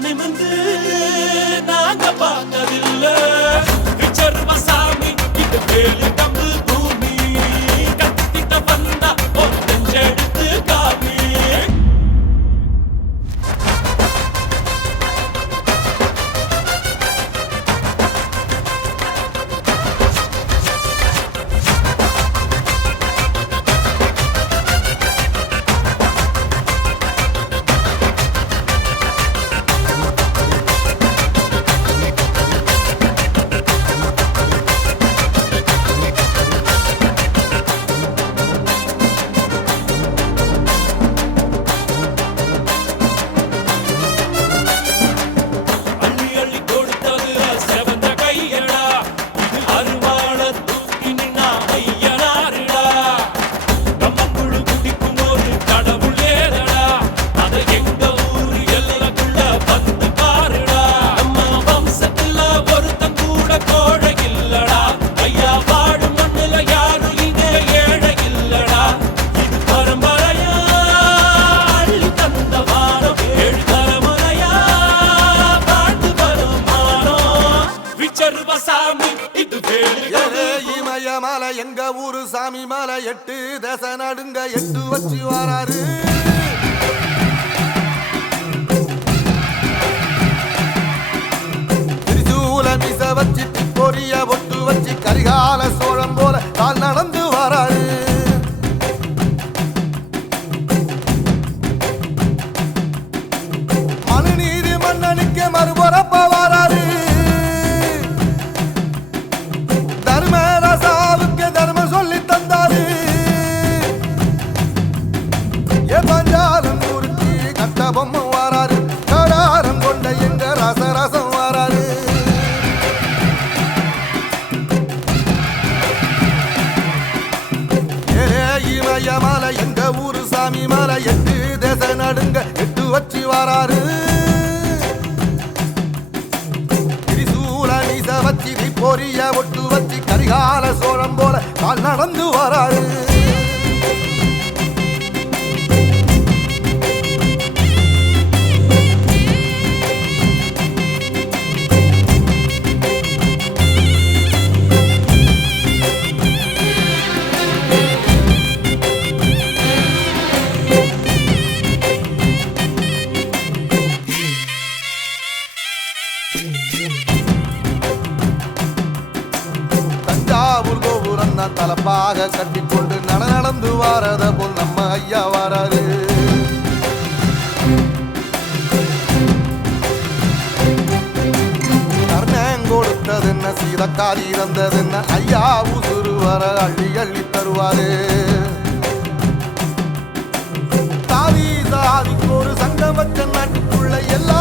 நிமிந்து நாங்க பார்த்ததில்ல விச்சர்வசாமி இது வேலு கம்பு பூமி கத்திட்ட வந்தா ஒரு நெஞ்செடுத்து காமி மலை எங்க ஊரு சாமி மலை 8 தசை நடுங்க 8 வச்சு வராரு திரிசூல மிச வச்சு பொரிய ஒட்டு வச்சு கரிகால சோழம் போல கால் நடந்து வராரு மனுநீதி மன்னனுக்கு மறுபுறப்ப வராரு பொம்மை வாராரு கடாரம் கொண்ட எங்க ரசரசம் வாராரு இமய மலை எங்க ஊரு சாமி மலை 8 தேச நடுங்க 8 வச்சு வாராரு திரிசூல மீச வச்சு பொரிய ஒட்டு வச்சு கரிகால சோழம் போல கால் நடந்து வராரு தலப்பாக கட்டிக்கொண்டு நடந்து வாரத போல் நம்ம ஐயா வாராரு கர்ணன் கொடுத்தது என்ன சீதக்காரி இறந்தது என்ன ஐயா உசுறு வர அள்ளி அள்ளி தருவாரு சாதிக்கு ஒரு சங்கம் வச்ச நாட்டுக்குள்ள எல்லா